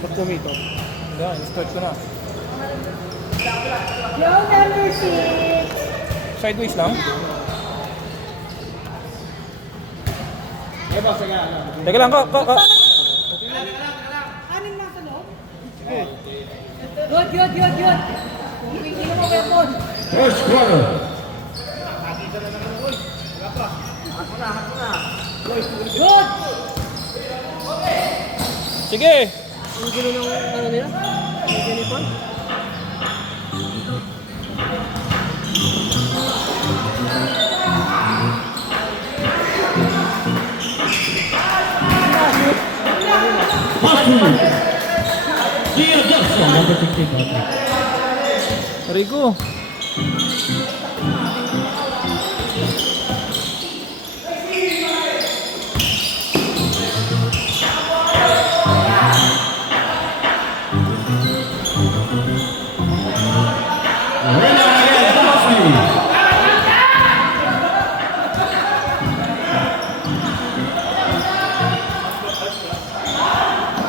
Pag kumito. Yan, start ko na. Yo, number 6. Sideways lang. Teka lang, ko. Anin lang sa loob? Good. Hindi mo weapon. First quarter. Good! Sige! Ang gulo ng ano nila? Ang uniform? Pastor. Gia Jackson, number 16. Rico.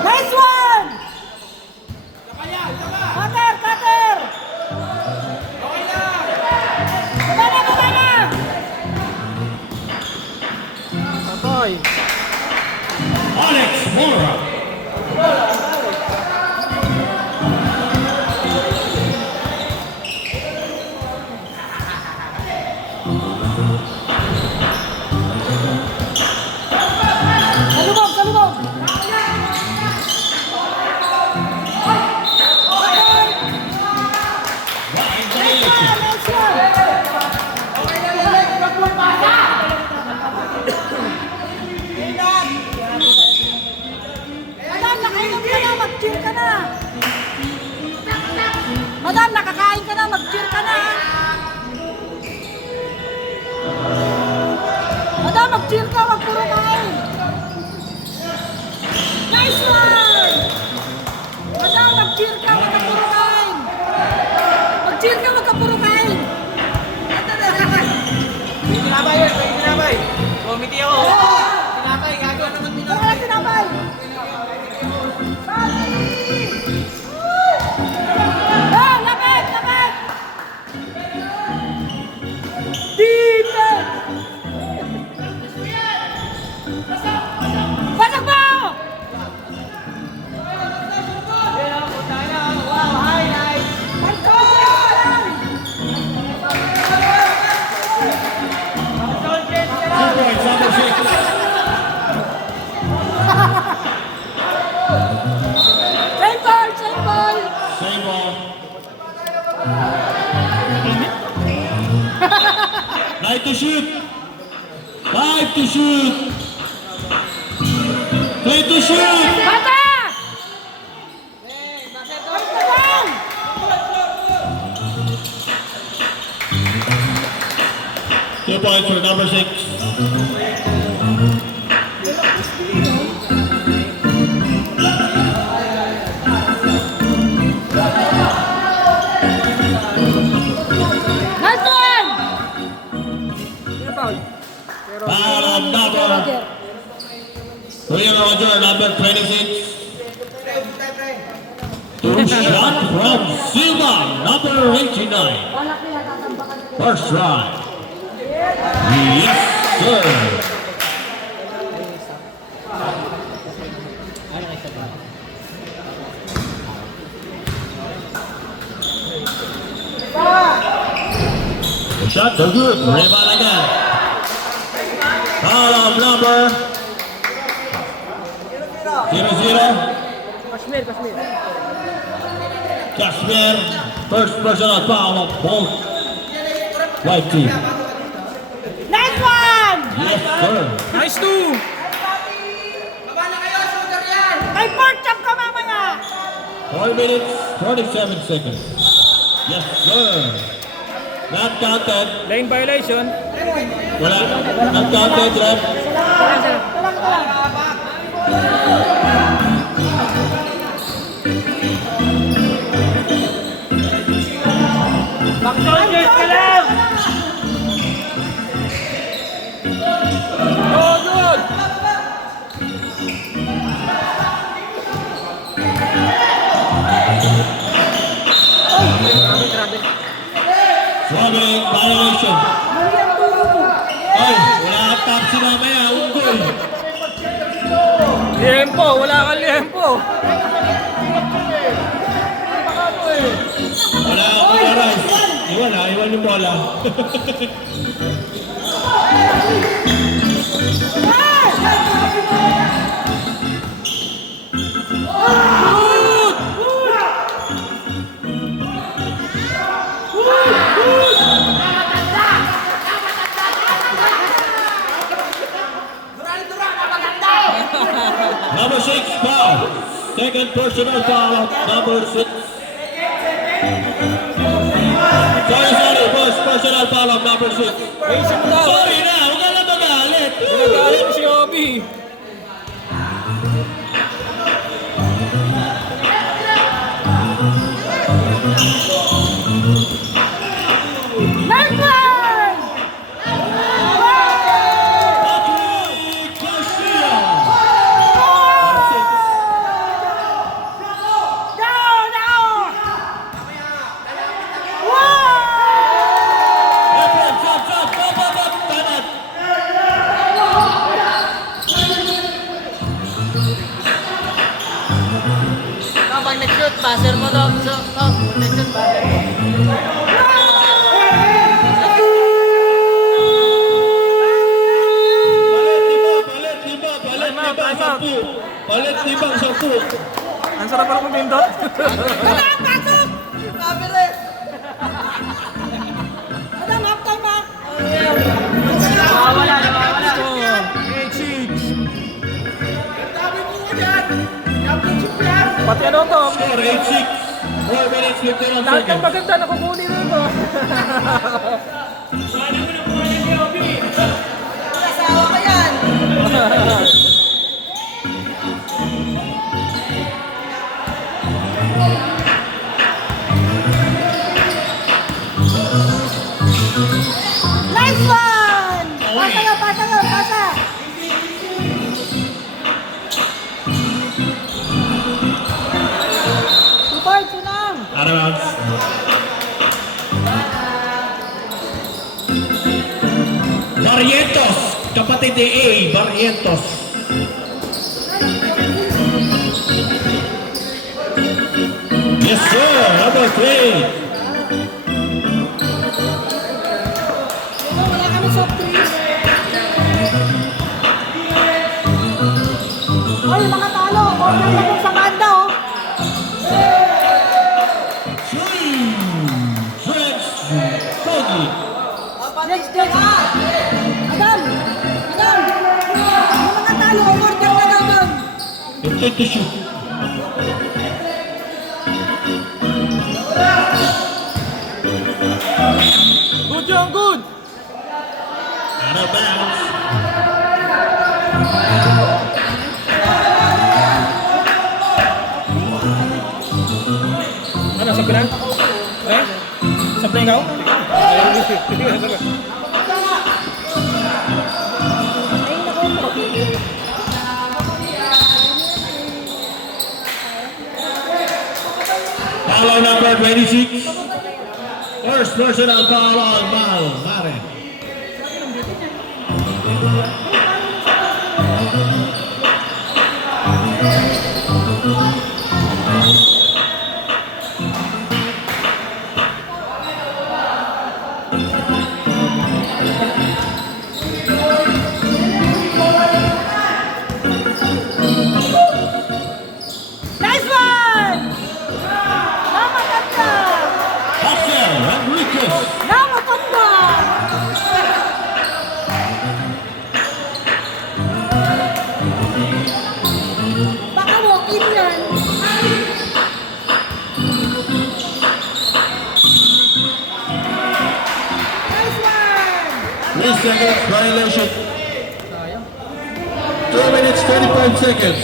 Nice one! Cutter! Baba na! Patay. Alex Mora. Salubog! Nice one! Madam, nakainom ka na, mag-cheer ka na. Madam, nakakain ka na, mag-cheer ka na. Madam, mag-cheer ka, wag puro kain. Nice one! Madam, mag-cheer ka, wag ka puro kain. Mag-cheer ka, wag ka puro kain. Tinapay. Committee ako. Tinapay, gagawa naman Wala ka lang tinapay. Ah, lapit! Defense! Pasok mo! Wow, highlight. Pasok! 2 points, number 6. Same ball! Same ball. Right to shoot. 5 to shoot. 3 to shoot. Bata! Pagpagong! 2 points for number 6. Nice one! Foul on number. William Roger, number 26. Two shot from Silva, number 89. First try. Yes, sir. The shot, the good. Rebound again. Foul on number 0-0. Kashmir, first personal foul of both white team. Nice one! Yes, sir. Nice two! Baba na kayo, shooter yan. May pork chop ka mamaya! 4 minutes, 27 seconds. Yes, sir. Not counted. Lane violation. Wala. Not counted, ref. Back-soldiers ka lang! Oh, good! violation. Mali ang turo mo. Ay, wala kang taxi mamaya, unggoy. Liempo, wala kang liempo. Wala kang oras. Iwan yung bola. Number 6, foul. Second personal foul, number 6. Sorry, boss. Personal foul of number 6. Ay, simula. Sorry na, huwag ka na magalit. Nagalit si Obi. Next one! Patrick Garcia. Go now! Wow! Stop. Tanat. Kapag nag-shoot, passer mo daw. So, nag-shoot, passer mo. Palit libang 10. Ang sarap pala kumindot. Tara, pasok! Kabilis! Madam, half time ha? Nawawala. Score. 8-6. Sabi mo ko dyan! Championship yan! Pati ano to? Score 8-6. 4 minutes 51 Lahat ng seconds. maganda nakukunin nito. Asawa ka yan! Nice one! Pasa. 2 points, unang. Out of bounds. Barrientos, kapatid ni A, Barrientos. Yes sir, number 3. Wala kami soft drinks. Hoy, mga talo. Order na po sa banda, oh. French Foggy. Next. Madam! Yung mga talo, order na daw doon. Intent to shoot. Good yung good. Out of bounds. Ano, sabi na? Eh? Sabi na ikaw? Foul on number 26. First personal foul on Mare. Nice one! Namatanda! Axel Enriquez. Namatanda! Baka walk-in yan. Nice one! 3 seconds violation. 2 minutes 25 seconds.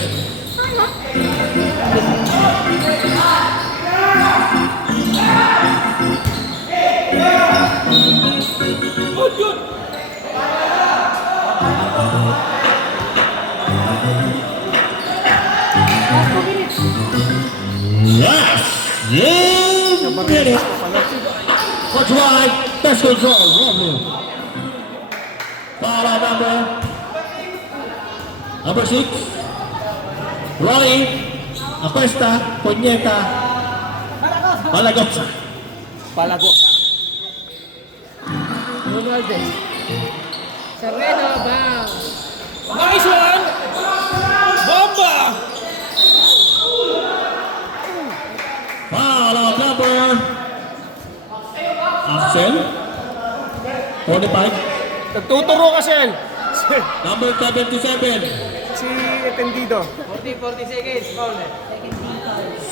Last minute. For drive, Best control, Romeo. Foul on number 6. Rolly, Acuesta, Puñeta, Malagosa. Palagos. Ronaldo. Sereno, bang. Nice one! Bomba! Foul on number Axel. 45. Nagtuturo ka, Sel. Number 77. Si Etendido. 40 seconds, foul na.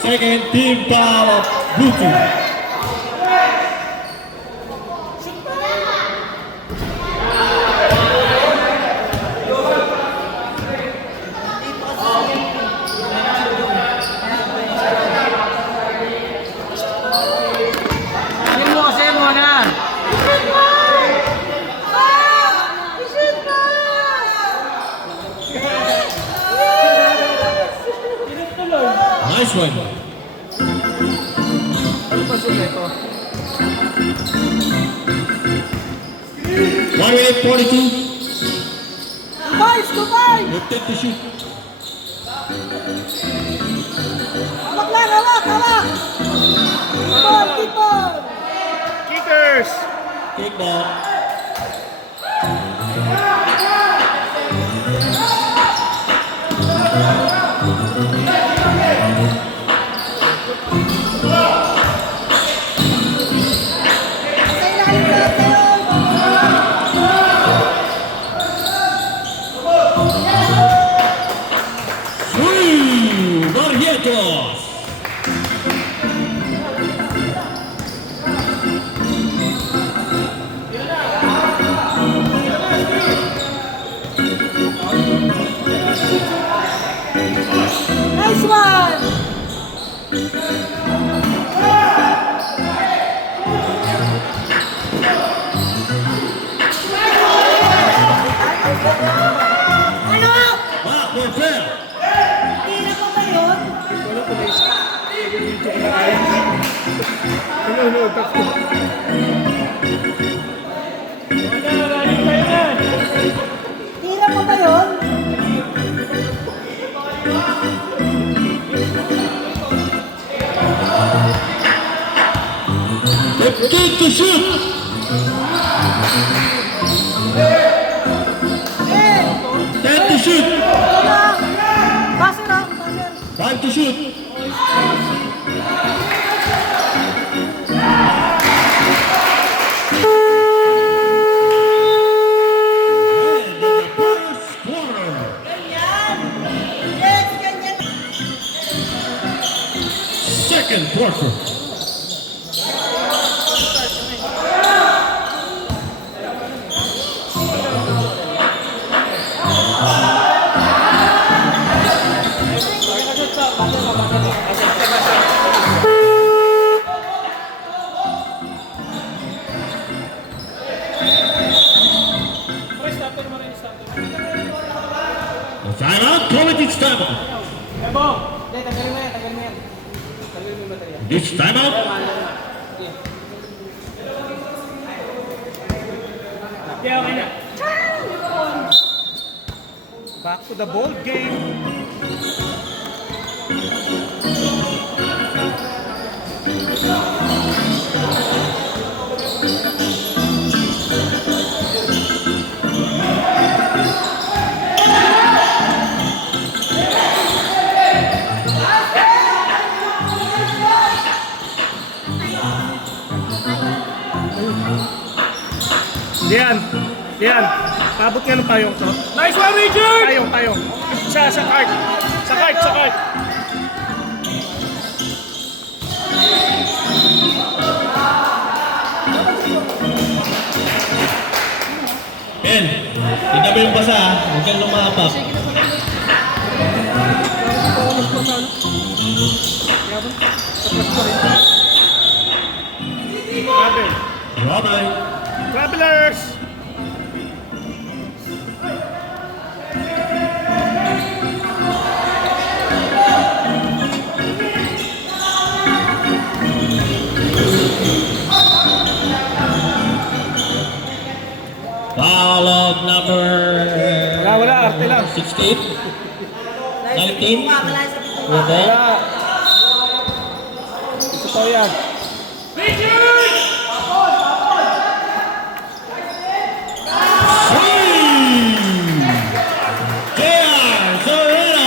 Second team foul of Blue Team. Sin mo na. Nice one. Ano ba sumeto? 142. Guys, Dubai! You take the shoot. Hawak lang, hawak, hawak! Keeper! Kickers! Kick ball. Sa ilalim natin! Swing! Barrientos. Nice one! Ano? Back for fair. Tira pa ba yun? Wala ko na isa. Nag-video ko na kaya. Ano, tako. Wala, running tayo na. Tira pa ba yun? Take the shoot. Eh! 10 to shoot. Wala! Baser ha? Baser. 5 to shoot. And in the first quarter, Ganyan! Yes, ganyan! second quarter. The timeout, Kovacic timeout. Ebo! Hindi, tagalin mo yan, tagalin mo yan. Tagalin mo yung material. This timeout, Okay, okay na. Back to the ball game. Diyan. Pabot nga ng payong to. Nice one, Richard! Payong. Sa cart. Sa cart. Ben, tignan mo yung basa, huwag kang lumapak. Travel. Robert, Travelers! Foul of number Wala, arte lang. 16. 19. With Wala. that. Ito po yan. J.R. Sereno.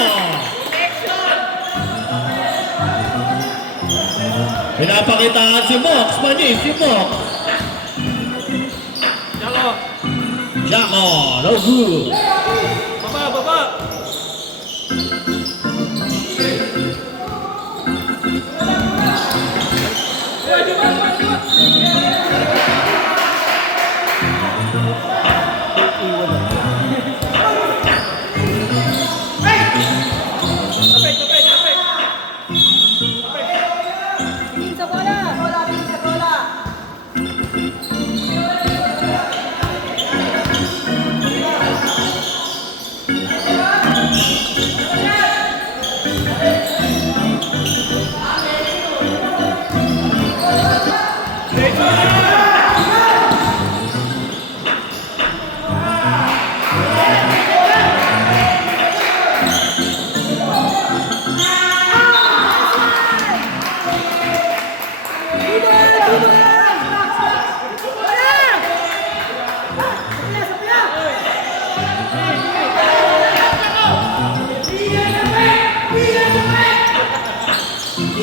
Pinapakitaan si Mox. Manis si Mox. Jaco. No good. Baba. Tingin sa bola. Tingin sa bola.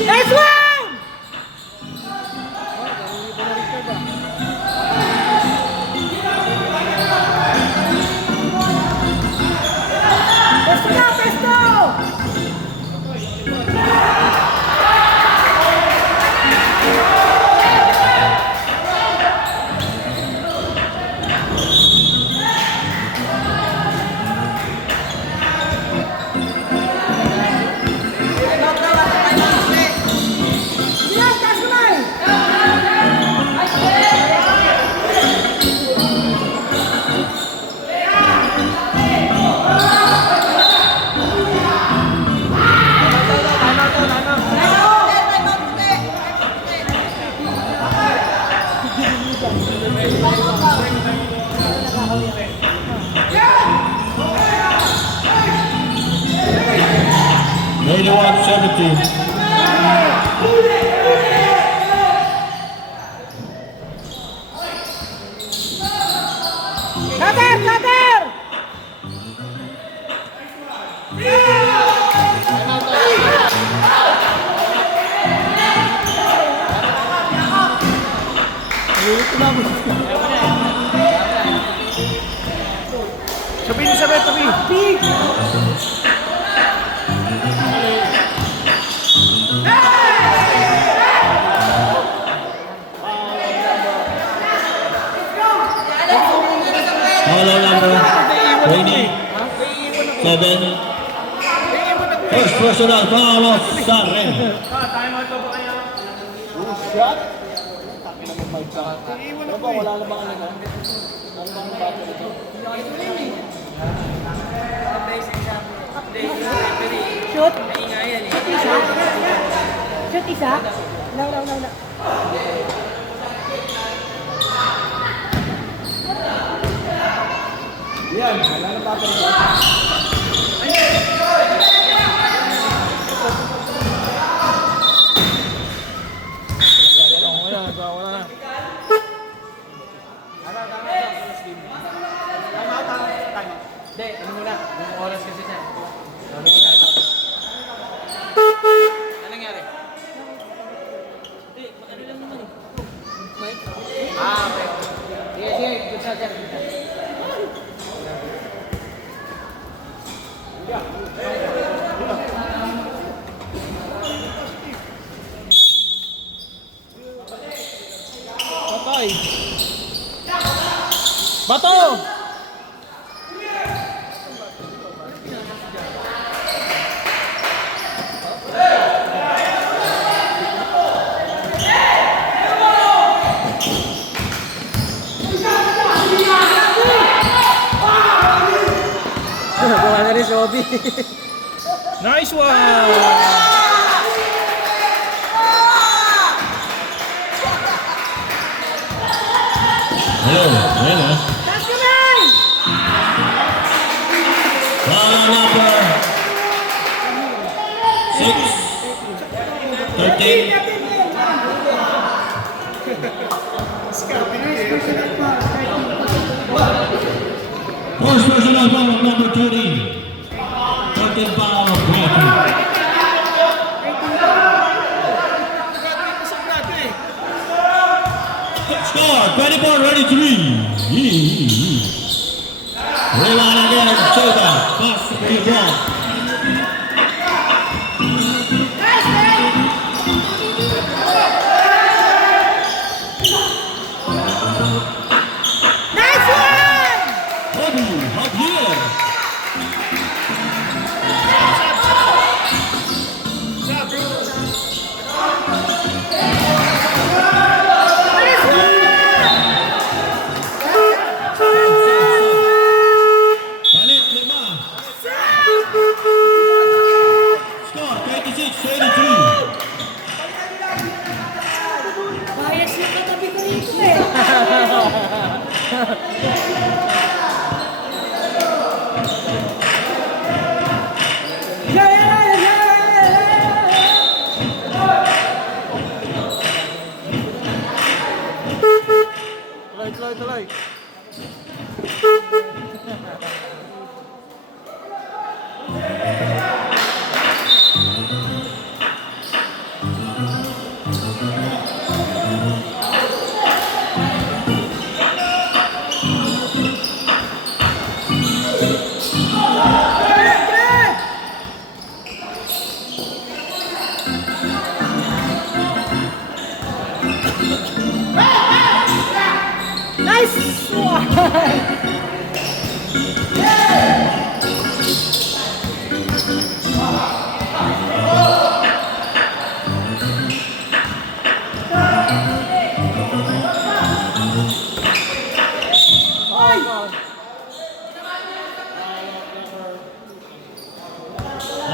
Nice one! Pesto! Yan, taas kamay! Eighty-one 17. Cutter! Sabihin niyo sa referee. Big! Foul on number 27. First personal foul of Sarren. Shoot! Shoot isa? Wala. Hindi, ano muna? Yung oras kasi siya. Ano nangyari? Ano lang naman eh. Mike? Okay. Sige. Good shot, sir. Good shot. Patay. Bato! Gawa na rin si Obi. Nice one! Ayun, ayun ah. Taas kamay! 13. First personal foul of number 30. 13 foul of Bradley. Score 24-23. Rebound again, Silva. Pass to the ball. Nice one! Kobe, Javier. Palit lima. Score 26-23. Bias yung katabi ko rito eh. Tuloy. Nice one!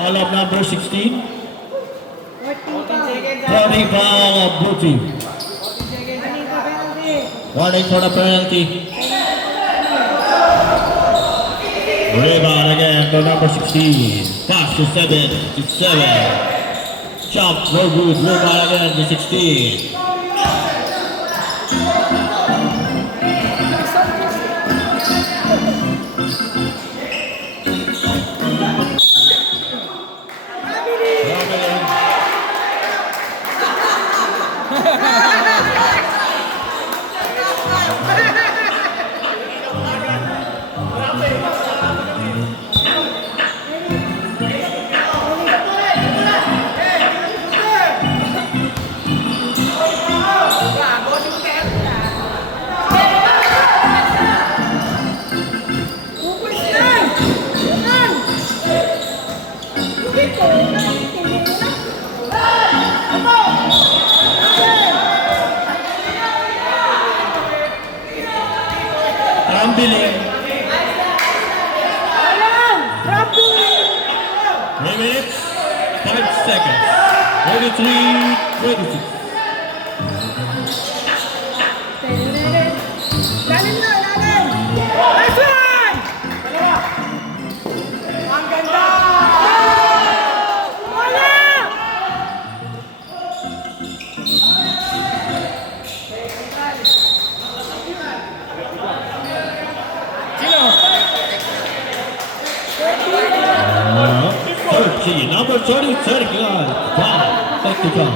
All of number 16. 14 40 foul of blue team. Warning for the penalty. Rebound again to number 16. Pass to 7. Jump, no good. Rebound again to 16. Trambling. 3 minutes, 5 seconds. 23-26. Lalim na, lalim! Nice one! Ang ganda! Wala! Sino? 30, number 30, Sergio. Foul. Technical.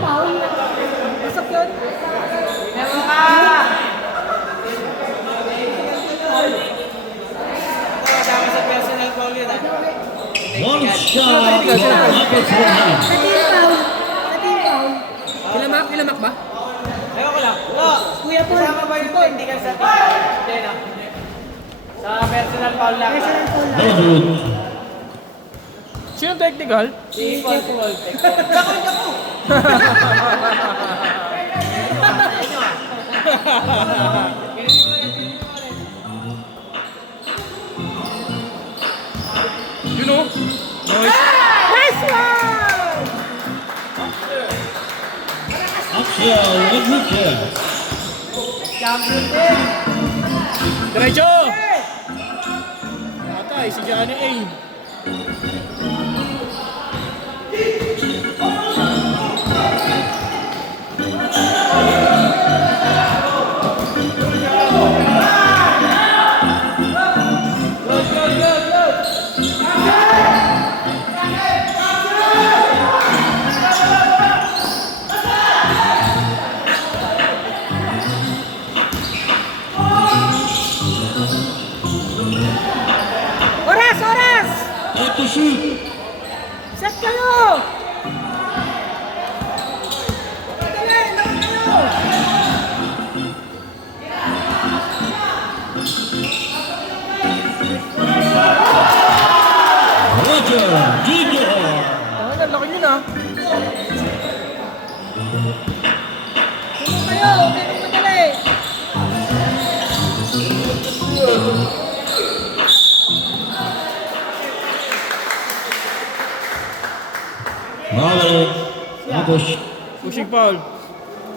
Pasok yun. Kasama sa personal foul yun ah. One shot from number 4. Sa team foul. Sa team foul. Kilamak ba? Ayoko lang. Kuya Paul. Kasama ba yung technical sa foul? Hindi no? Sa personal foul lang. Personal foul lang. No good. Sino technical? Si Paul Paul. You know? Noise. Nice one! Axel Enriquez. Champion din. Diretso! Patay, si Johnny A. Tulong kayo, huwag kayong magmadali. Ball. Ambush. Pushing foul.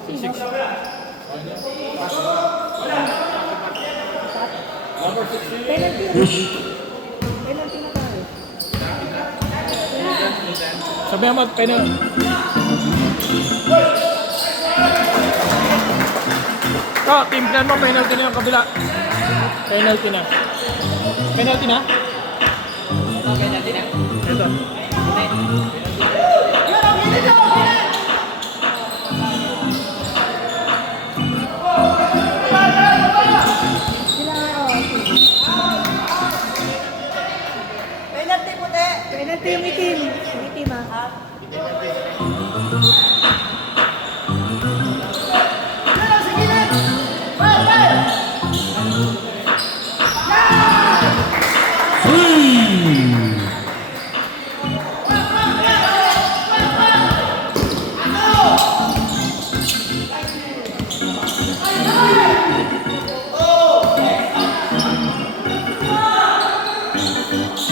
6. Penalty na. Push. Penalty na tayo. Sabihan mo, penalty. Team plan mo, penalty na yung kabila. Penalty na. Penalty na? Penalty na. Ito. Penalty puti. Penalty yung itim. Yung itim ha. Three.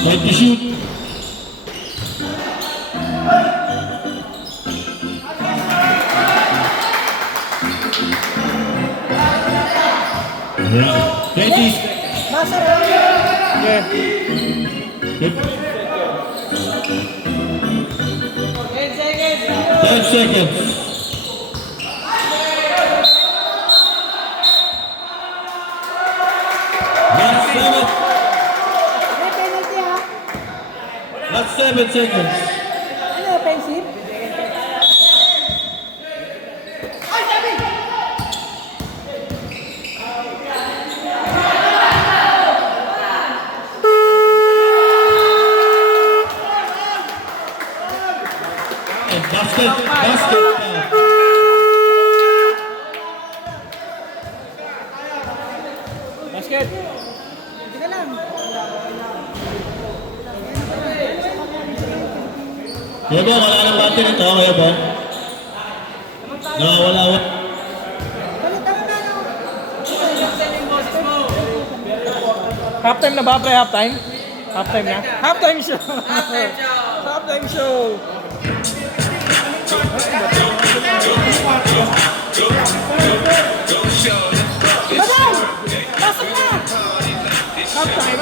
Like to shoot. Yeah. 20. Basa rin. Yeah. 10 seconds. Last 7. May penalty ha. Last 7 seconds. Ano, offensive? And basket. Basket. Hindi ka lang. Kuya Bong, wala nang bati nito, Kuya Bong. Wala. Balitan mo na no. Halftime na ba, pre? Halftime? Halftime na? Halftime show! Halftime show! Bagay! Pasok na! Halftime!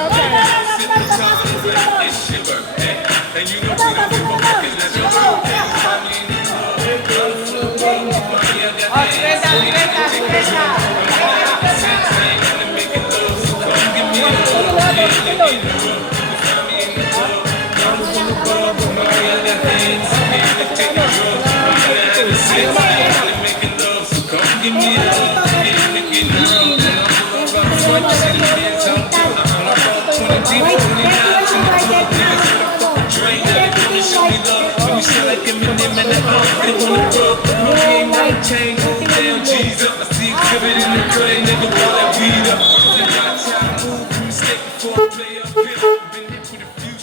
Chain goes down, G's up. I see exhibit in the cut, they nigga pull that weed up. I got time to move, you mistake before I play up here. Been hit with a few.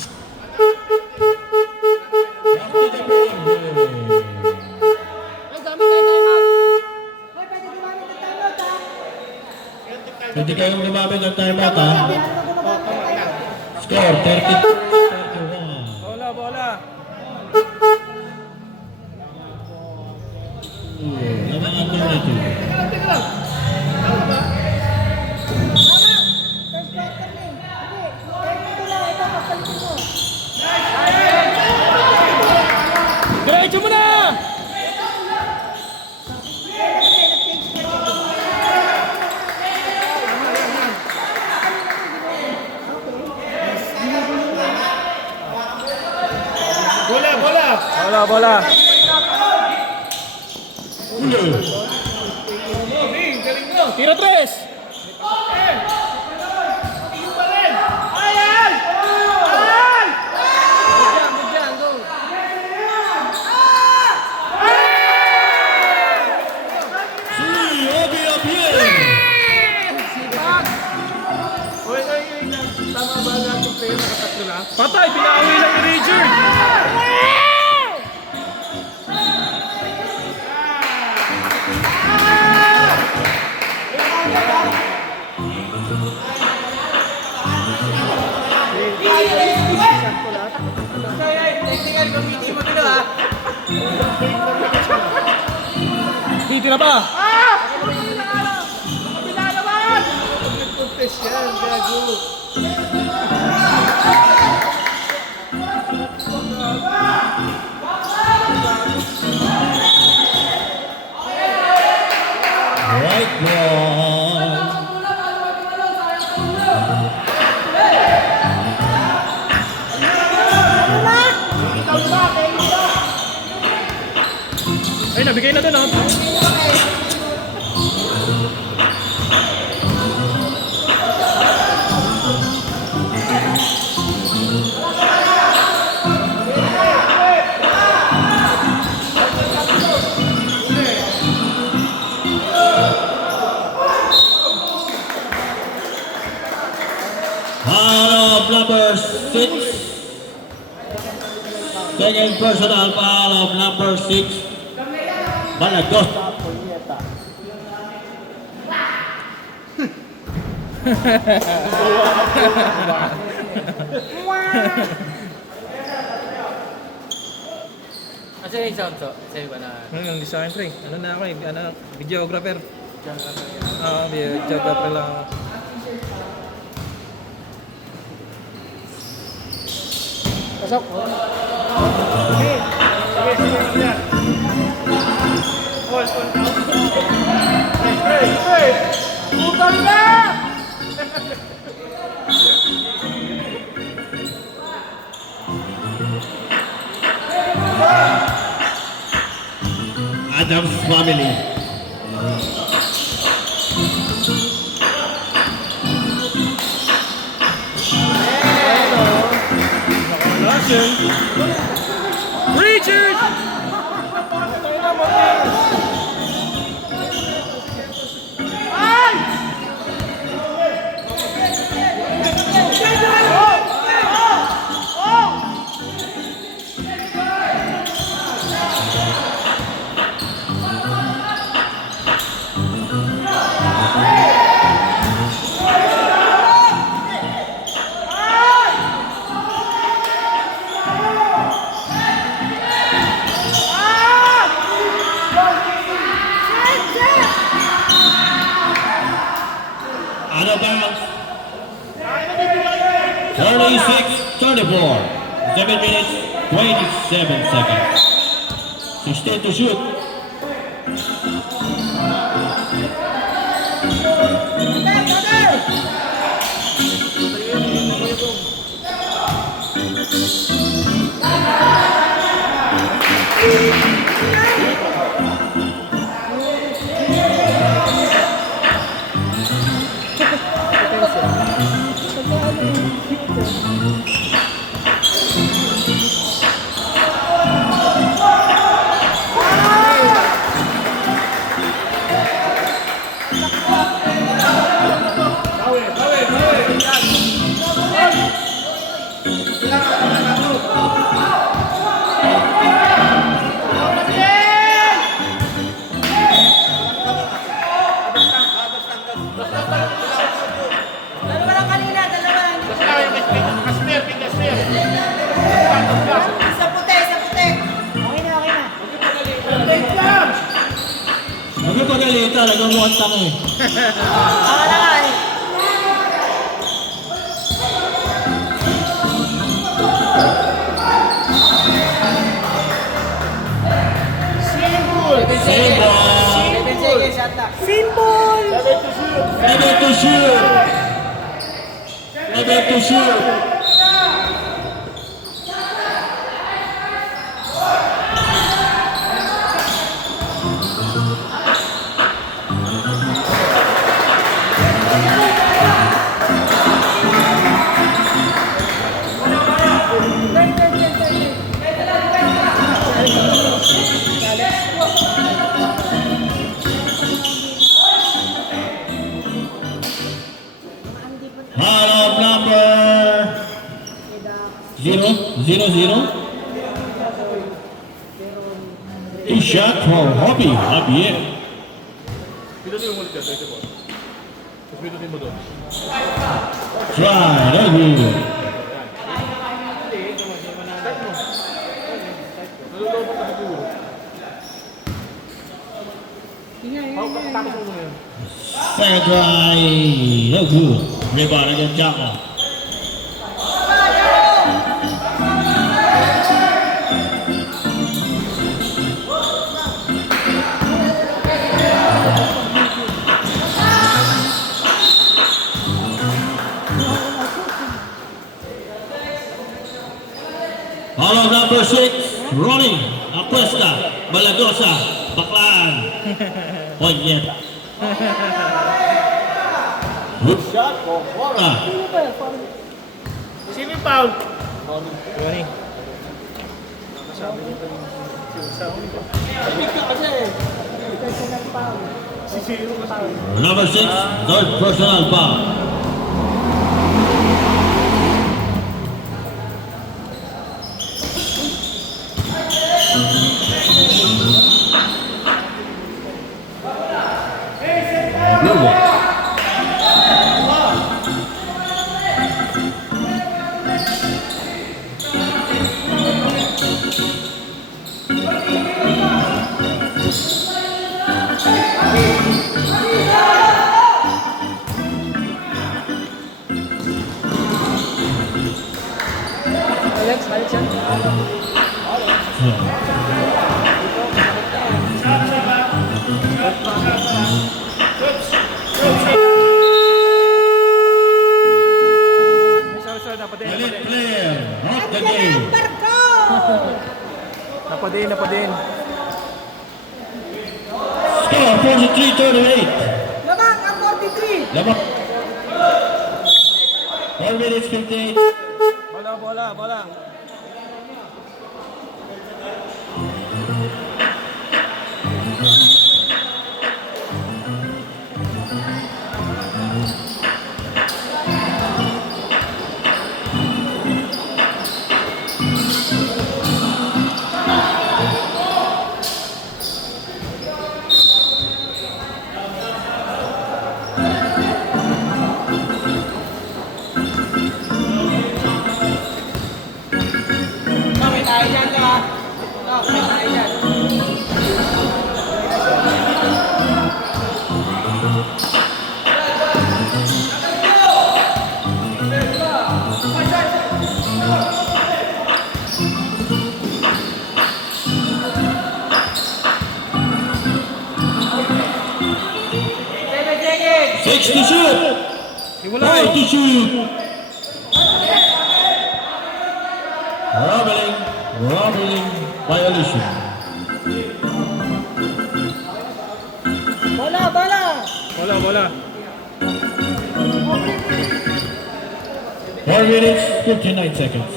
Hoy, pwede gumamit ng timeout ha. Hindi kayong lumabit ng timeout, ha? Kailangan mo gumamit ng timeout. Score, 31. Bola! Naman ang 32. Tama! First quarter na eh. Hindi. Ito lang. Ito, papalitin mo. Diretso mo na! Bola! Tiro 3! Patay! Pinawi lang ni Richard! tira pa. Kabila naman! Contest yan, gago. Right ball. Ay, nabigay na dun, oh. Foul of number 6. Second personal foul of number 6. Balagot. Asa yung sound so? Sa'yo ba na? Ano lang design pre? Ano na ako eh? Ano, videographer. Videographer lang ako. Pasok. Sige, sige. Utang na! Adams family. Richard! Out of bounds. 36-34. 7 minutes, 27 seconds. 16 to shoot. Dalawa lang kanina, dalawa lang. Sa puti, sa puti. Okay na, okay na. Magpapagalitan, nagmumukhang tango eh. Okay na nga eh. Same ball. 7 seconds shot clock. Simple! 7 to shoot. 7 to shoot. Foul of number 0-0. Two shot for Javier. Try again. Second try, no good. Rebound against Jaka. Follow number 6, Ronnie Acuesta, Malagosa, Baclan. Point yet. Good shot for Flora. Sino yung foul? Ronnie. Sabi nito yung Number 6, third personal foul. Blue ball. Alex, balik yan. Elite player of the game. Napadin. Score 43-38. Lamang ang 43. Lamang. 4 minutes 58. Bola. May tayo dyan ka. May tayo dyan. Six to shoot. Five to shoot. Robbling violation. Bola. 4 minutes 59 seconds.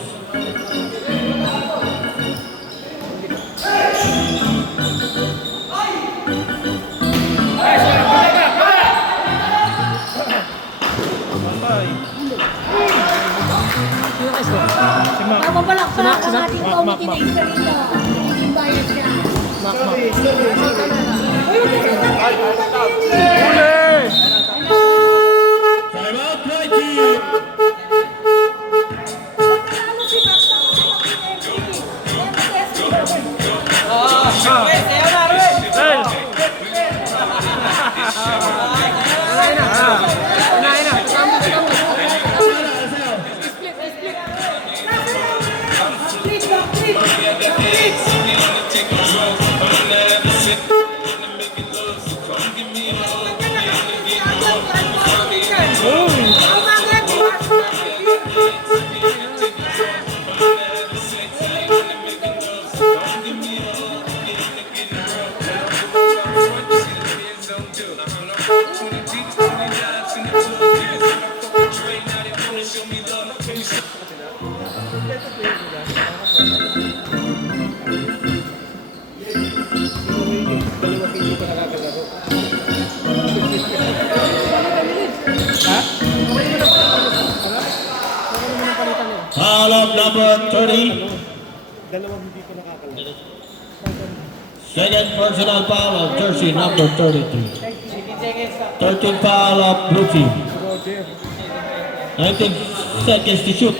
Mapapalakpak ang ating committee na isa rito. Yung bayad niya. Time out, right here. Ano si Max na sa Foul of number 30. Second personal foul of jersey number 33. 13 foul of blue team. 19 seconds to shoot.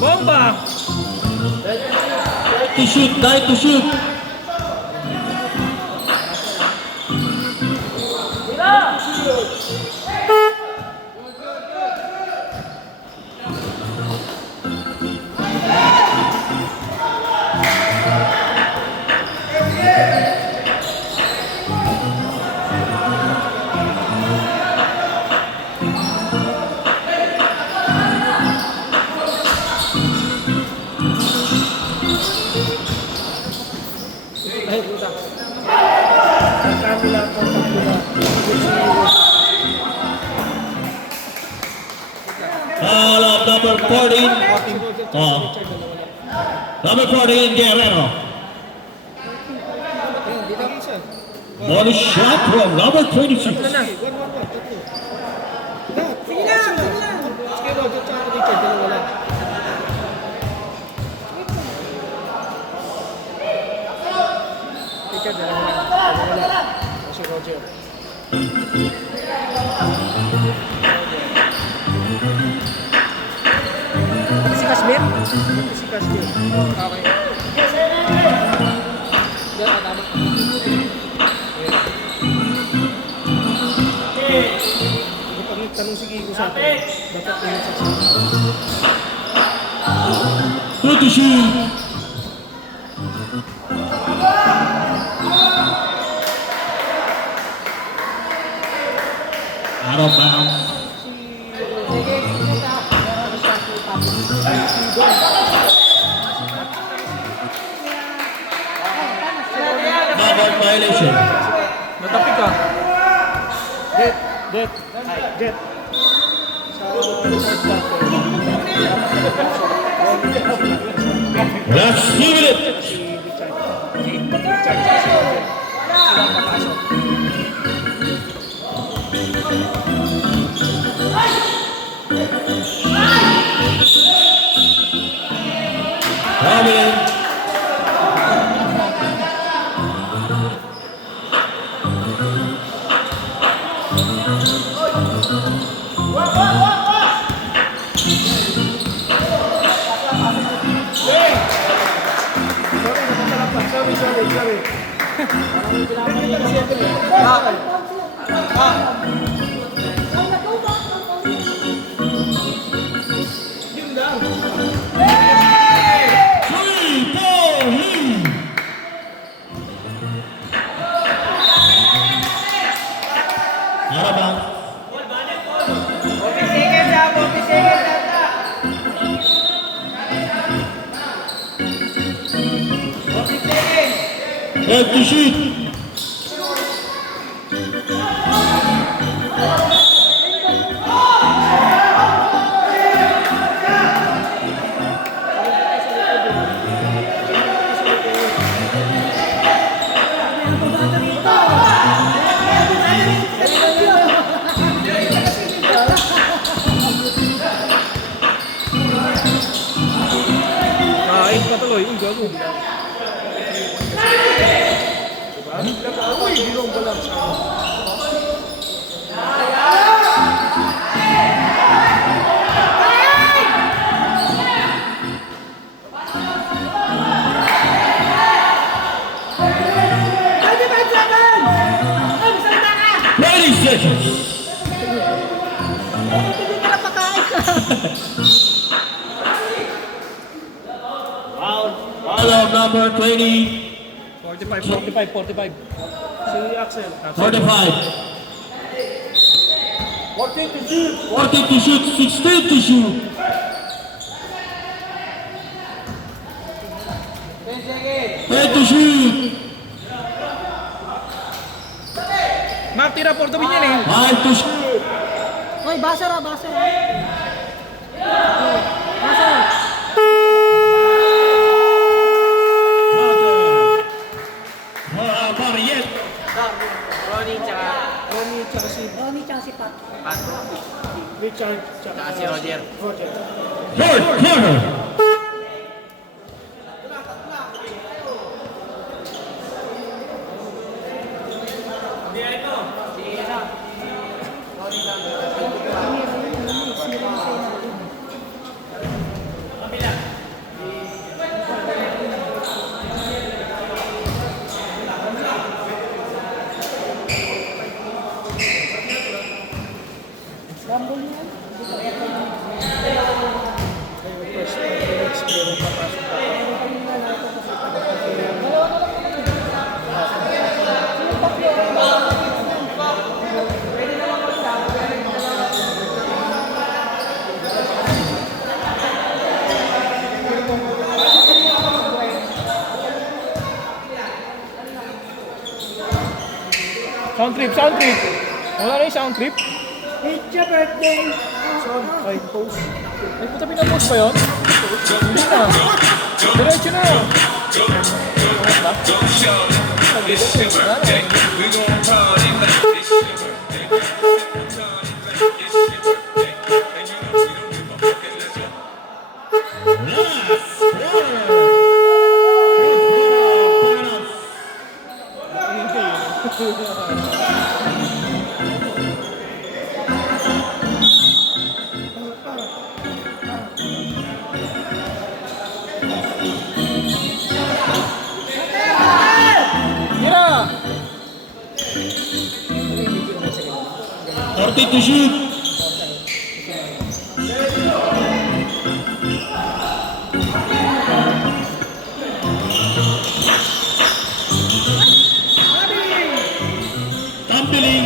Bomba! 9 to shoot. Camila po. Foul of number 14. Number 14, Guerrero. Body shot from number 26. Sige lang, sige lang. Si Roger. Si Kashmir? Si Kashmir. Okay. Diyan, tama. Pag tanong si Kiko sa atin, dapat pinag sa Good to shoot. Out of bounds. Number violation. Natapi ka. Jet. Jet. Last 2 minutes. Coming. Sorry. Out of bounds. Head to shoot. Kain pa tuloy. Uy, gago. Uy, bilong ba lang sa Seconds. Hindi ka na pakain. Foul of number 20. 45. Si Axel. 45. 14 to shoot. 14 to shoot. 16 to shoot. 10 to shoot. Mark, tira Porto Binyan eh. 5 to shoot. Hoy, basa ra. Basa. Mariel. Ronnie tsaka Ronnie tsaka si Ronnie tsaka si Pat. Pato. Richard tsaka Tsaka si Roger. Roger. Third quarter. Rumble yan. First. Sound trip, sound trip. Wala na yung sound trip. It's your birthday. Ay, post. Ay, puta pinapost pa yun? Hindi na. Diretso na. Go show them it's your birthday. We gon' party like it's your birthday. Party like it's your birthday. And you know we don't give a fuck. Let's go. Tira! 30 to shoot. Tumbling.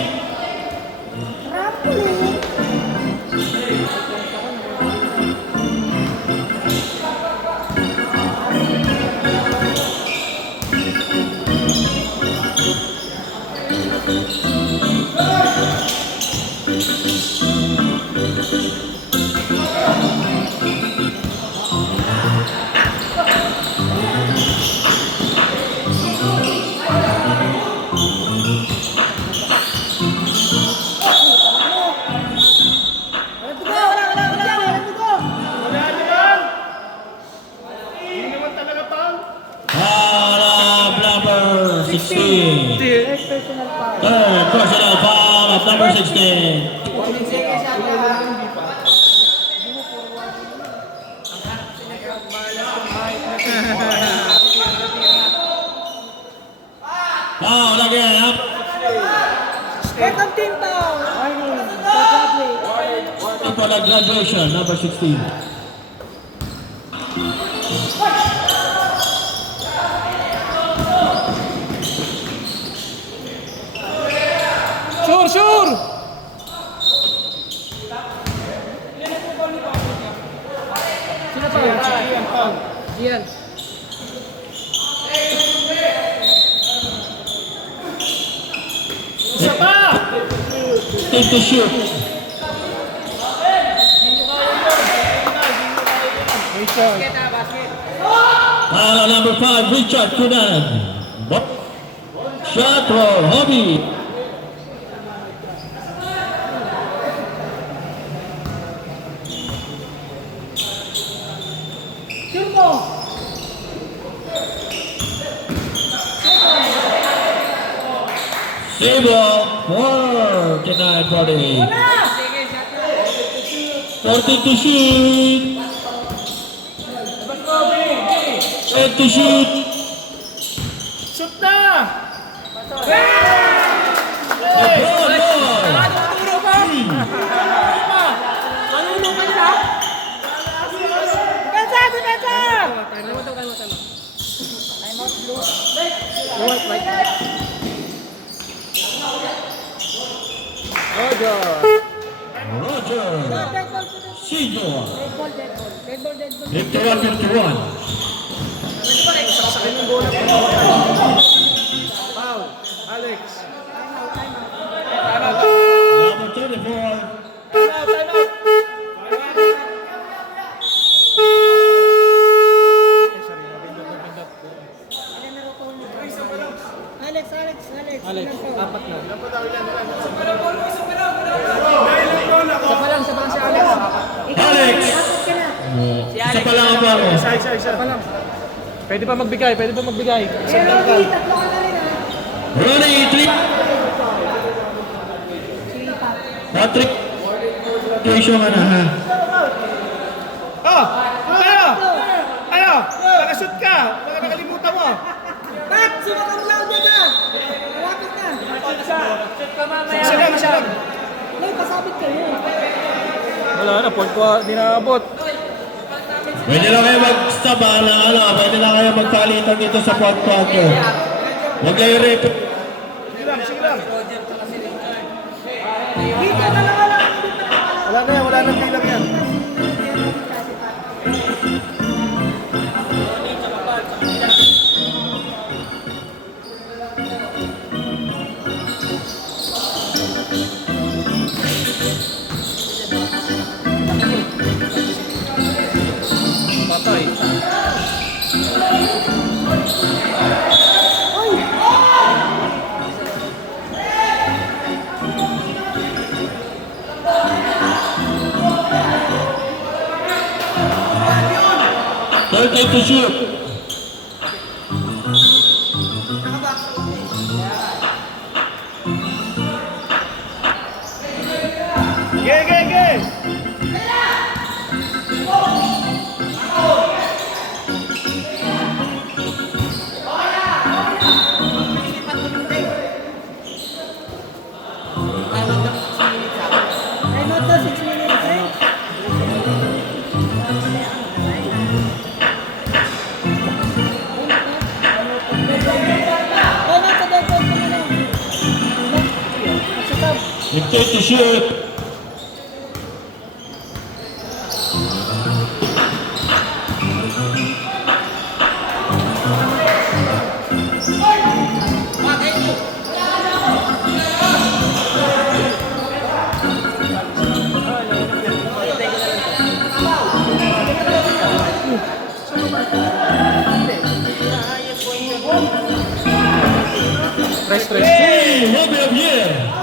Number 16. Third personal foul of number 16. 14 seconds ata. Foul again. Up. Second team foul. Warning. For Bradley. For the graduation, number 16. Sure, sure! Sino pa? Ian. Isa pa! Take to shoot. Basket ah, basket. Foul on number 5, Richard Cunan. Shot for Hobby. Sure mo. Sable 49-40. Seconds ata. 40 to shoot. 8 to shoot. Shoot na! Depensa, depensa. Roger. Dead ball. Senior. Dead ball, dead ball. Dead ball, dead ball. 51-51. Foul. Alex. Number 34. Time out, time out. Alex. Apat na. Isa pa lang si Alex. Alex. Apat ka na. Isa pa lang ang paro. Isa. Pwede pa magbigay. Isang Pero tangkal. tatlo ka na rin ha. Ronnie, 3. Patrick. Kesyo ka na ha. Oh! Ano? Nakashoot ka! Baka nakalimutan mo. Pat, sumakang mo lang dyan ka. Malapit na. Isa lang. May pasabit kayo. Wala na, point ko di naabot. Pwede lang kayo mag-staba ng pwede lang kayo magpalitan dito sa pot-pot nyo. Huwag kayo repeat. Sige lang. Dito na lang. Wala na bilang yan. Okay to shoot. Ge! Time out daw, 6 minutes, eh. Time out, kadang po na lang. Magsasab. Okay to shoot. Press. Hey, what up here?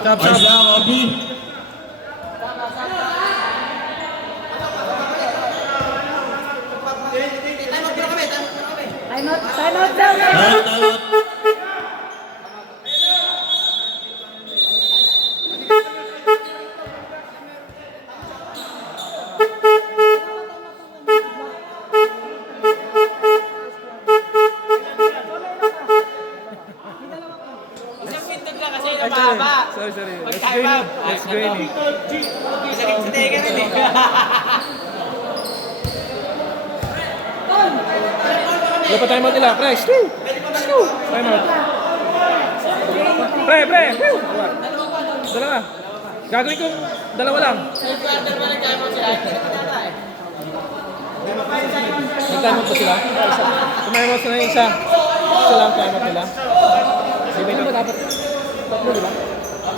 Stop. Nice down, Obi. Time out daw. Time out. Isang pindot lang kasi yung mahaba. Sorry. Mag-time out. Let's go in. Sakit sa tenga rin eh. Wala pa time out nila. Press. Time out. Pre. Woo! Dalawa. Gagawin kong dalawa lang. Quarter pa nag-time out sila. Nag-time out pa sila? Time out sila yung isa. Isa lang time out nila. Sige, ito dapat. Tatlo, di ba?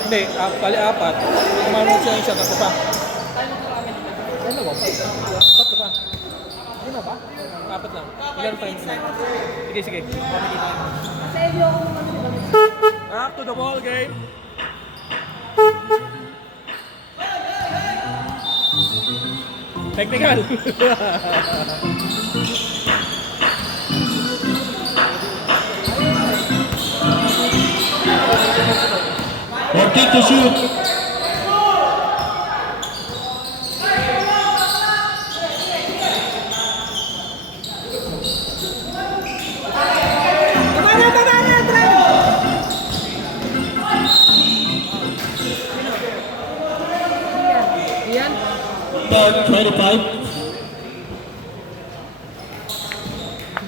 Hindi, bali apat. Time out sila yung isa. Tatlo pa. Ano ba? Tatlo pa. Hindi na ba? Apat lang. Ilan time nila? Sige. Save yung Back to the ball game. Technical. Okay to shoot. Baba na, drive! Yan. About 25.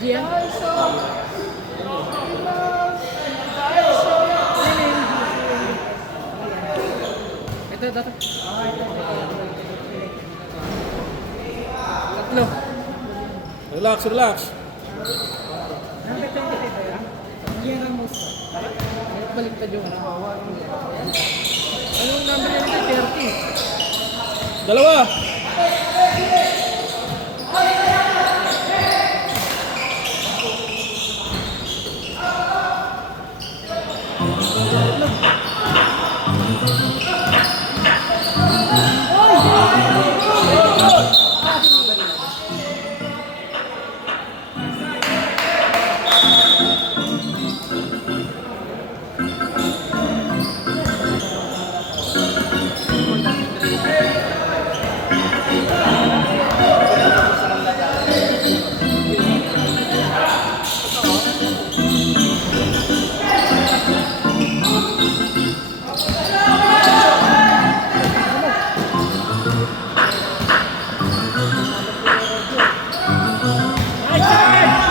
Gian. Ito. Tatlo. Relax. Baliktad yung anong number nila? 30. Dalawa.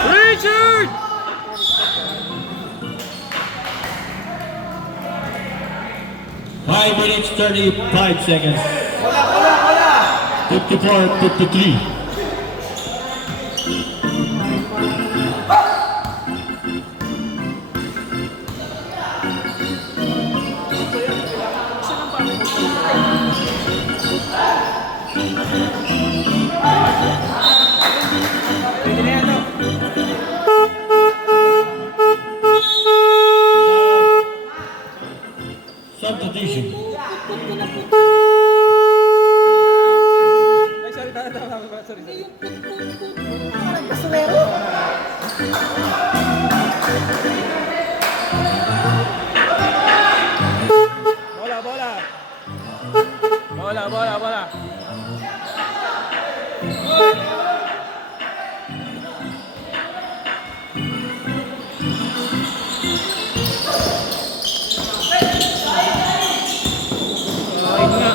Richard! Five minutes, 35 seconds. 54-53. Pwede na yan, no? Substitution. Ay, sorry, tama. Sorry. Basurero. Bola. Ay, nga.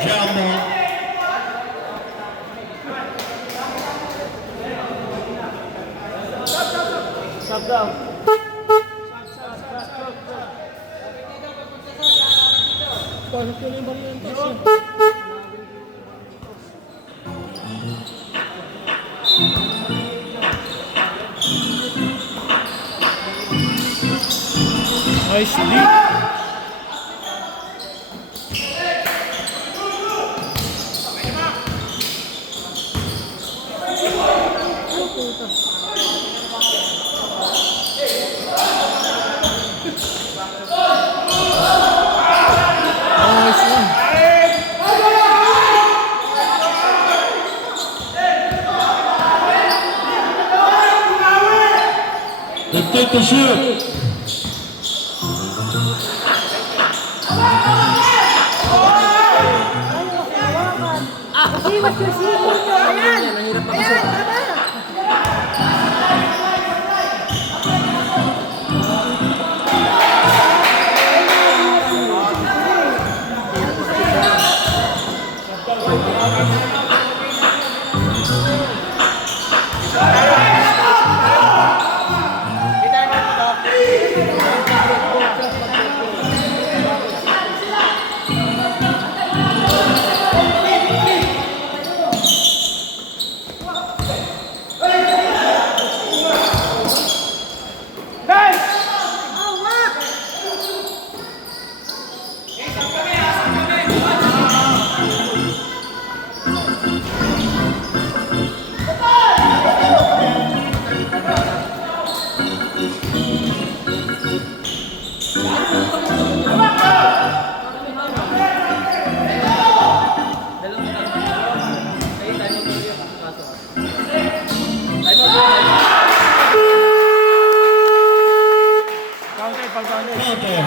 Jumbo. Sub down. Paano ko yung variantes yun? Nice lead. Nice one. They take the shoot. Kasi mas nasipon nyo. Ayan, tama. Hawak! Counter, pag-counter. Counter.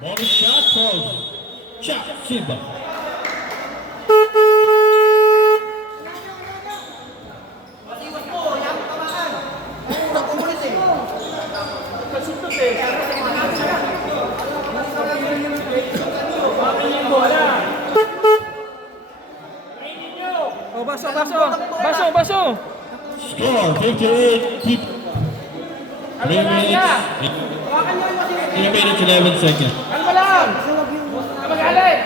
Bonus shot for Chuck Simba. Oh, baso. Score 58 people. 3 minutes. 3 minutes 11 seconds. Ano lang? Magalit.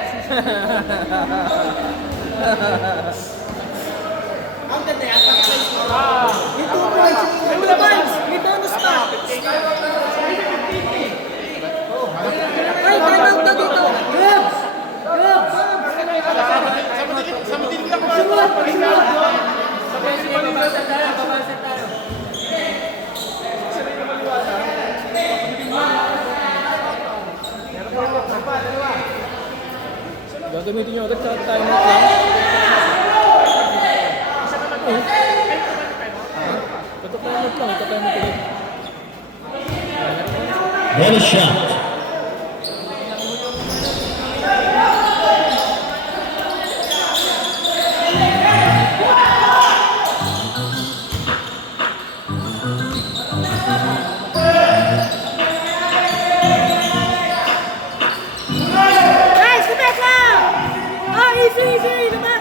May bonus pa. Ay, time out na dito. Grabs! Gagamitin nyo agad sa timer lang. Ito timer ulit. Bonus shot. Guys, Rebecca! Oh, easy! Naman!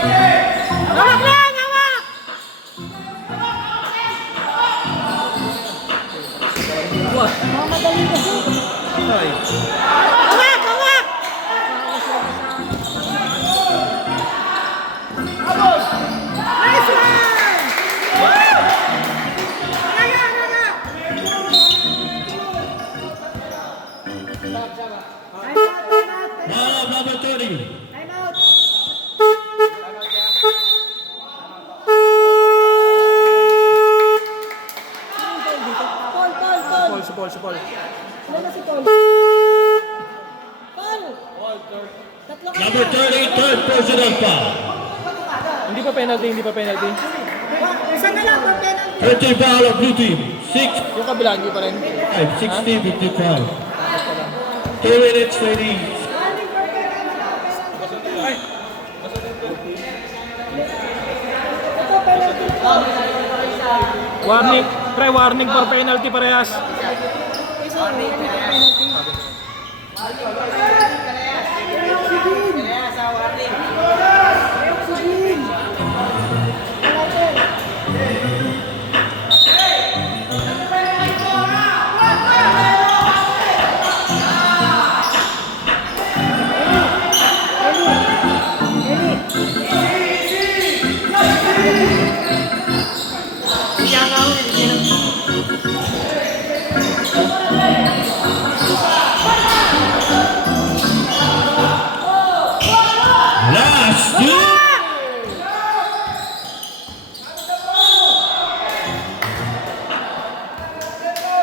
Hawak lang! Hawak! Wah, Madali kasi. ay. Hawak! Hawak! Nice one! Woo! Raga! Raga! Foul of number 30. Time out! Paul, Paul, Paul. Si Paul. Sino na si Paul? Paul! Tatlo ka Number na. 30, third personal foul. Hindi pa penalty. Isa na lang for penalty. 30 foul of blue team. 6, Yung kabila, hindi pa rin. 16, 55. 2 minutes remaining. Ay, Ito penalty. warning for penalty parehas. Last two.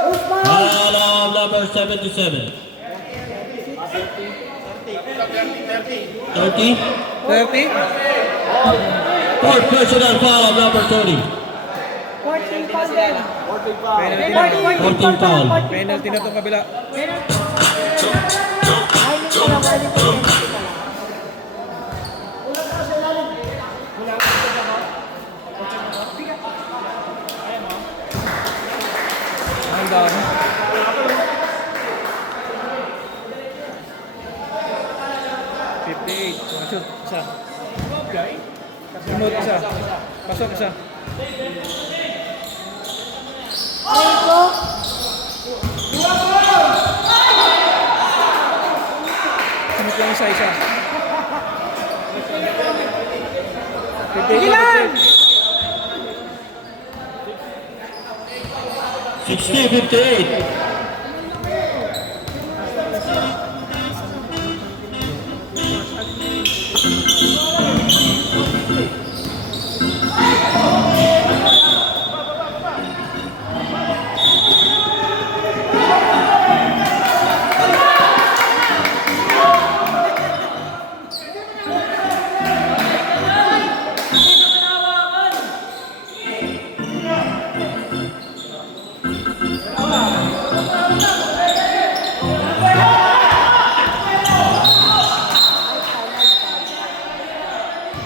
Foul of number 77. 30. 30? Fourth personal foul of number 30. 14 Paul din. Penalty na. 14 foul. Penalty na itong kabila. Ang dami. Shoot, isa. Sunod, isa. Pasok, isa. Sunod lang isa. 60-58.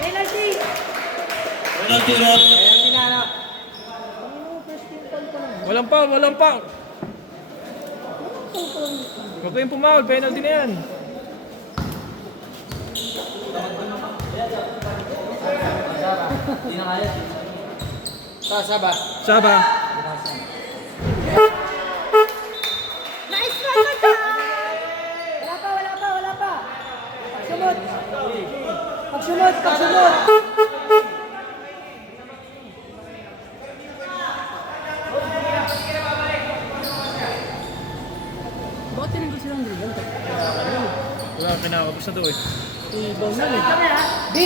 Penalty! Penalty rep. Walang pa. Huwag kayong pumawag, penalty na yan. Saba. Saba. Nice one, Mata! Wala pa. Pagsunod. Bakit tinigil silang drill? Wala, kinakapos na to eh. Ibon lang eh. B!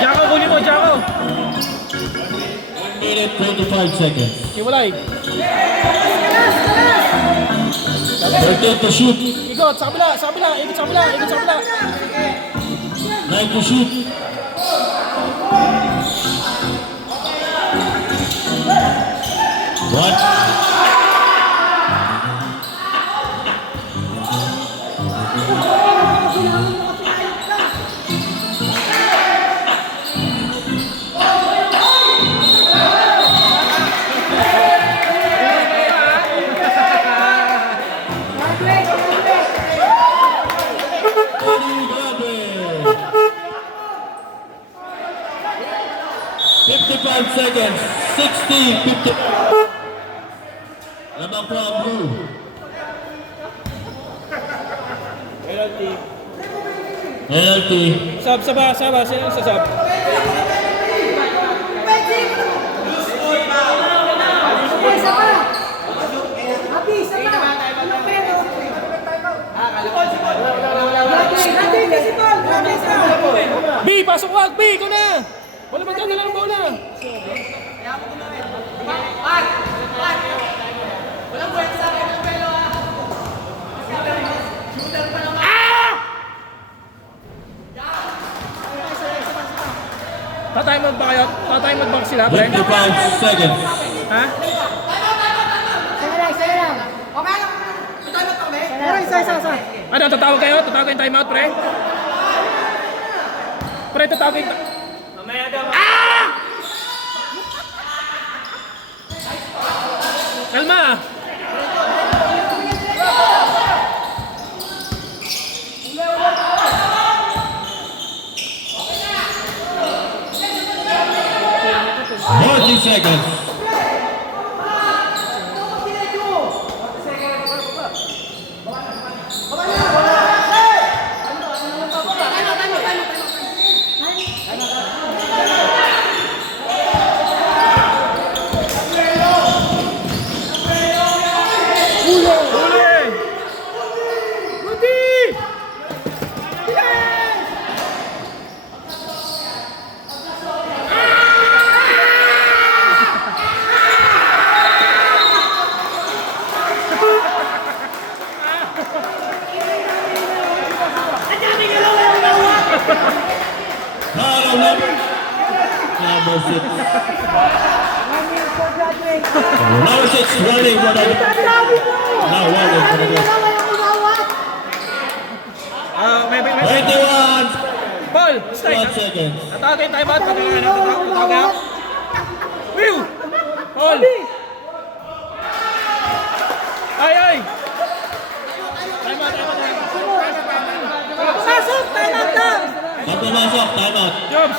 Jacko, kunin mo, Jacko. 1 minute 25 seconds. Hiwalay. 13 to shoot. Ikot, sa kabila. Ikot sa kabila. 9 to shoot. What? seconds. 60, 50. Lamang po ang blue. Penalty. Sab, saba, sino sa sab? Isa pa. Abi, isa pa. Grabe, baseball. Grabe, isa. B, pasok wag! B, ikaw na! Wala ba tayo lang bola? Tatay mo ba kayo? Tatay mo ba sila, pre? 25 seconds. Ha? Isa. Ano, tatawag kayo? Tatawag kayong timeout, pre? Pre, tatawag kayong... Mamaya daw. Ah! Kalma! Forty seconds. Huli! Rudy! Foul number 6. Number 6 running for the now running for the May 21 Paul, strike. seconds. Tatawag kayong timeout. Tatawag kayo. Will! Paul! Ay! Timeout. Pasok, tama daw. Pag pumasok, time out. Jobs!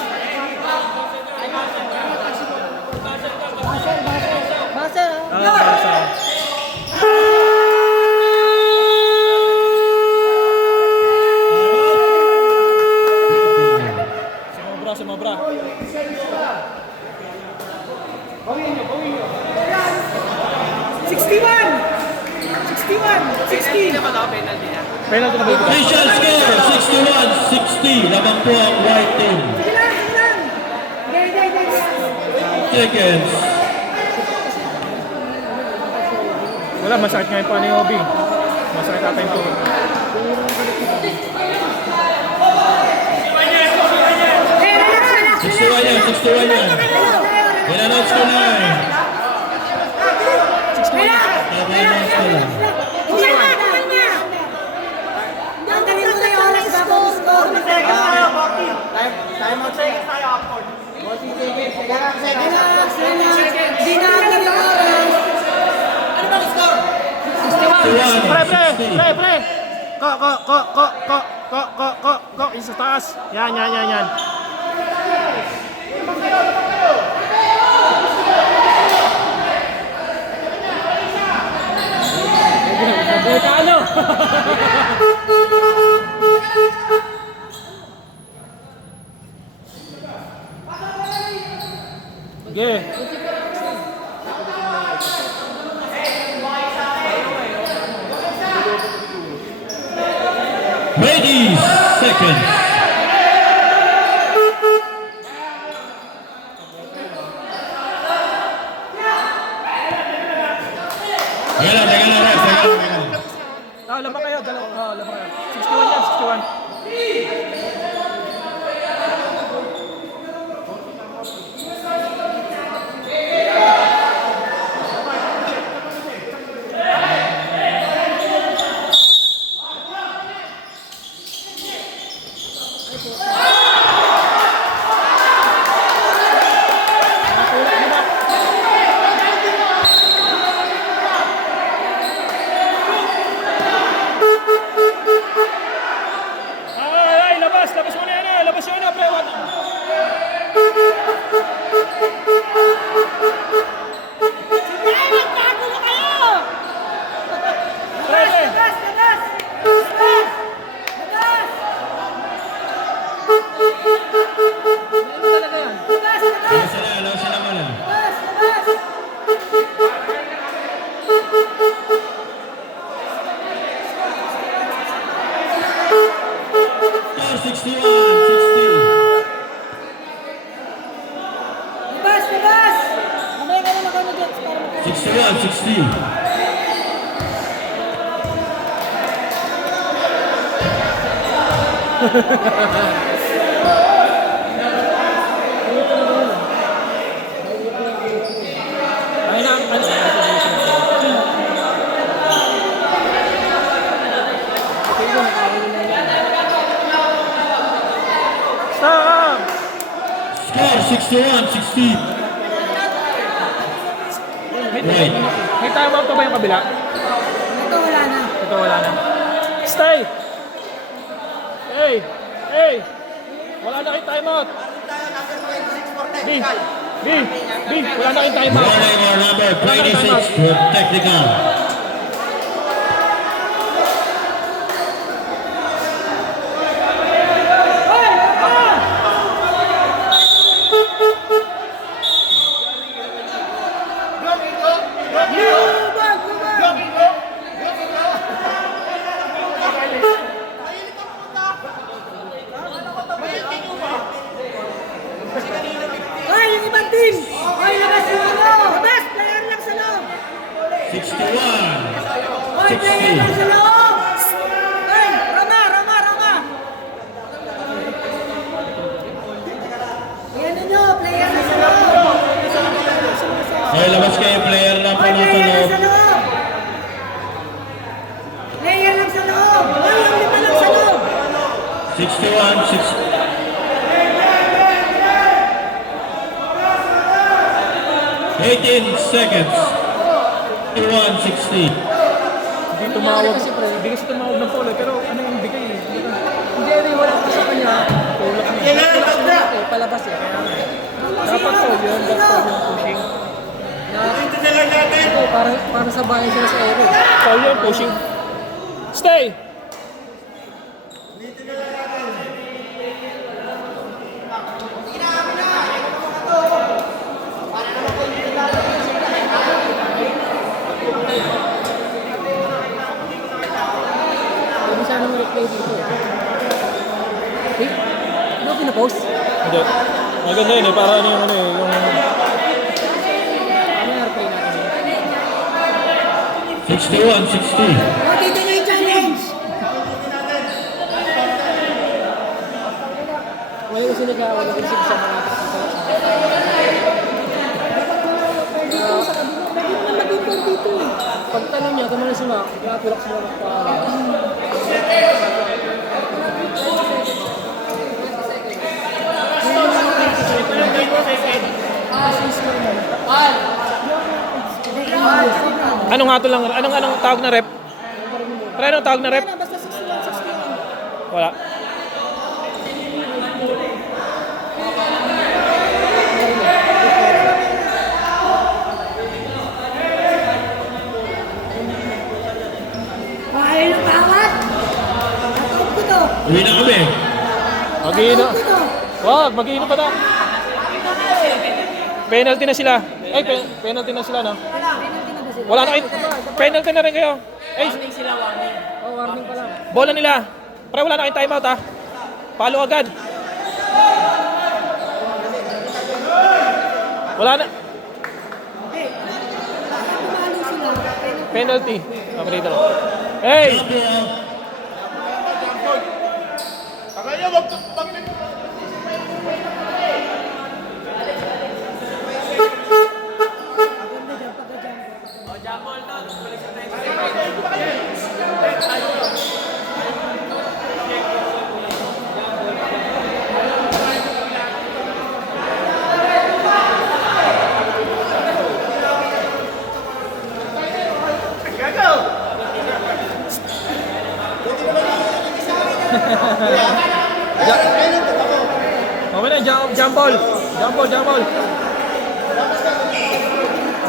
Base. Basa. Sumobra. 60. Penalty na ba ito? Official score, 61-60. Lamang po ang white team. Seconds. Wala, masakit nga yung pa ni Obi. Masakit ata yung tuhod. Relax. 61 yan. In-announce ko na eh. In-announce ko na. Tanggalin mo na yung oras bago score. Relax. Di na ang yung oras. Pre! Ko! Isa taas. Yan. Ano? Sige. Ready, seconds. Teka lang. Lamang kayo. Lamang kayo. 61 yan, 61. 60. Ay na, ano? Stop! Score 61-60. Right. May timeout pa ba yung kabila? Ito wala na. Ito wala na. Stay! Hey! Hey! Wala na kayong timeout! B! B! B! Wala na kayong timeout! Warning or number 26 for technical. Ay, yung ibang team! Ay, labas yung ano! Labas! Player lang sa loob! 61. Ay, player lang sa loob! Ay, Rama! Rama! Rama! Ayan nyo, player lang sa loob! Okay, labas kayo player na po Ay, nasa player lang loob. sa loob! Player lang sa loob! Ay, yung lima lang sa loob! 61-60. 18 seconds. 61-60. Hindi tumawag. Hindi kasi tumawag ng foul eh. Pero ano yung bigay eh? Jerry, wala pa sa kanya. Tulak niya. Palabas eh. Kaya nga. Dapat foul yun. Dapat foul yung pushing. Ito, para sa bayan sila sa Ero. Foul yun, pushing. Stay! Hindi sana mo replay dito. Eh, ano pinapost? Hindi. Maganda yun eh. Para ano yung ano eh. Yung... Ano yung replay natin? 61-60. O, dito na yung challenge! Wala kasi wala kasi sa mga Dito sa kabila. Bakit naman naging dito eh? pag tanong niya, kung ano sila, nakatulak sila pa. Anong hatol lang? Anong tawag na rep? Pre, anong tawag na rep? Basta 61. Wala. Kaya ng tawad? Natawag ko to. Uwi na kami. Mag-iino. Natawag ko to. Wag, mag-iino pa na. Penalty na sila. Ay, penalty na sila, no? Wala na kayo. Penalty na rin kayo. Ay, Oh, warning pa lang. bola nila. Pre, wala na kayong timeout, ha? Palo agad. Wala na. Tumalo sila. Penalty. Operator. Hey! Okay na, jump ball. Jump ball, jump ball.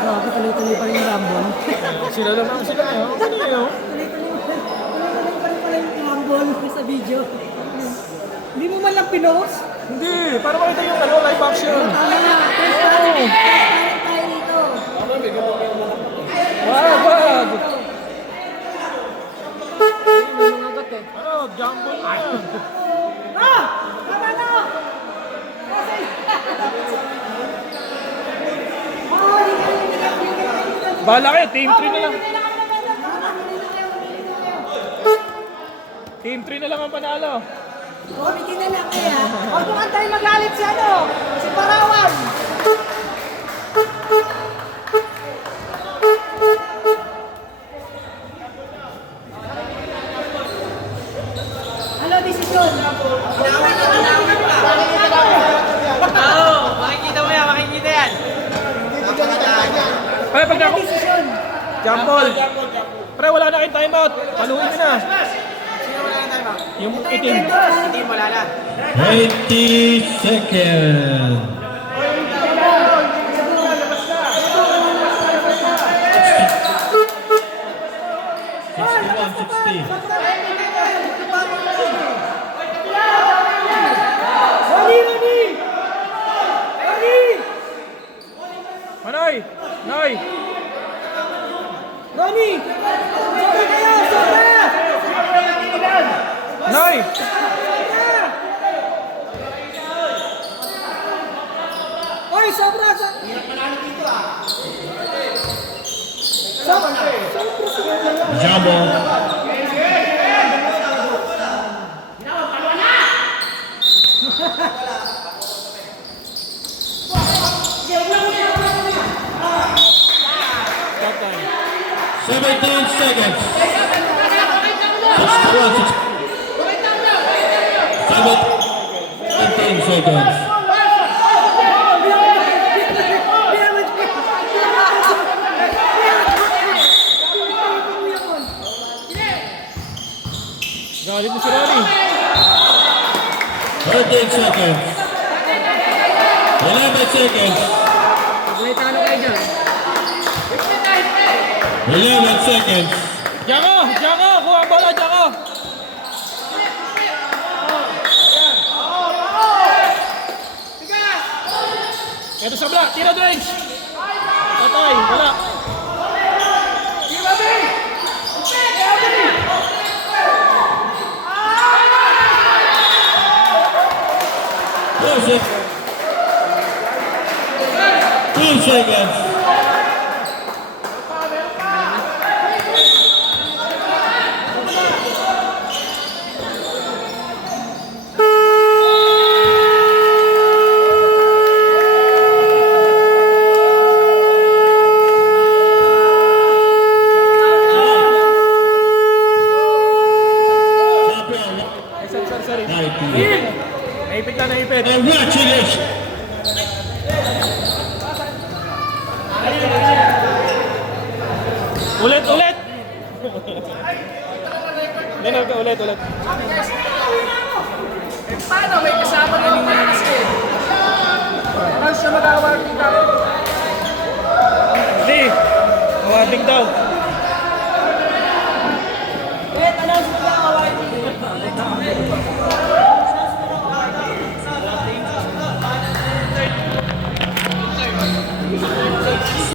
Grabe, tuloy-tuloy pa rin yung Rambol. Sila lang ang sila ngayon. Ano yun? Tuloy-tuloy pa rin yung Rambol sa video. Hindi mo man lang pinost? Hindi, para makita yung ano, live action. Transparent tayo dito. Wag, wag. Mangagat eh. Ano, jump ball na yan. Ah! Tama na! Kasi... Oh, hindi ka Bahala kayo, team 3 na lang. Team 3 na lang ang panalo. Bigyan na lang kaya. Huwag mo tayo magalit si ano, si Parawan. Ano desisyon? Oo, makikita mo yan, makikita yan. Pre, pag ako... Desisyon. Jump ball. Pre, wala na kayong timeout. Paluin nyo na. Sino wala na tayo, Yung itim. Hindi mo wala na. 20 seconds. Manoy! Noy! Ronnie! Sobra kayo! Sobra! Noy! Oy, sobra! Sobra! Jumbo. Stop time. 17 seconds. 17 seconds. Galit mo si Ronnie. 13 seconds. 11 seconds. May talo kayo dyan. 11 seconds. Jaka! Jaka! Kuha ang bola, Jaka! Ito sa black, tira range! Patay, wala. Two 2 seconds. Sorry. Champion. Naipit na, naipit. Congratulations. Ulit, ulit! Hindi na, ulit, ulit. Paano? May kasama naman pala kasi. Paano siya mag-award dito? Hindi. Awarding daw.